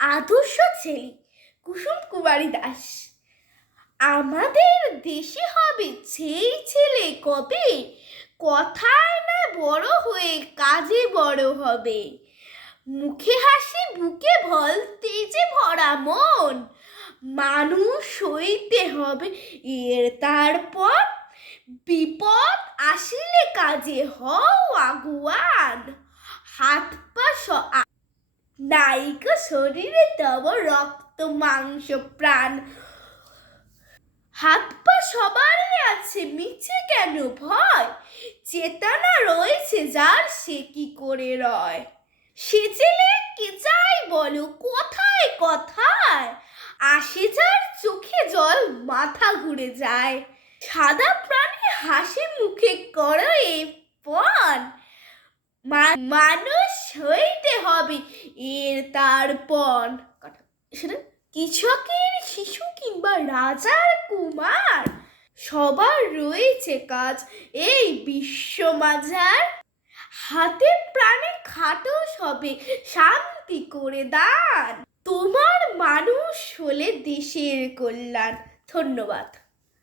আদর্শ ছেলে কুসুম কুমারী দাস। আমাদের দেশে হবে সেই ছেলে কবে, কথায় না বড় হয়ে কাজে বড় হবে। মুখে হাসি বুকে ভল তেজে ভরা মন, মানুষ হইতে হবে এর তারপর। বিপদ আসিলে কাজে হও আগুয়ান, হাত পা নাইক শরীরে তব রক্ত মাংস প্রাণ। হাত পা সবারই আছে, মিছে কেন ভয়, চেতনা রয়েছে যার সে কি করে রয়। সে ছেলে কে চাই বলো কোথায় কোথায়, আসে যার চোখে জল মাথা ঘুরে যায়। সাদা প্রাণী হাসি মুখে করো এ পণ, মানুষ হইতে হবে এর তারপর। কৃষকের শিশু কিংবা রাজার কুমার, সবার রয়েছে কাজ এই বিশ্ব মাঝার। হাতে প্রাণে খাটো সবে শান্তি করে দান, তোমার মানুষ হলে দেশের কল্যাণ। ধন্যবাদ।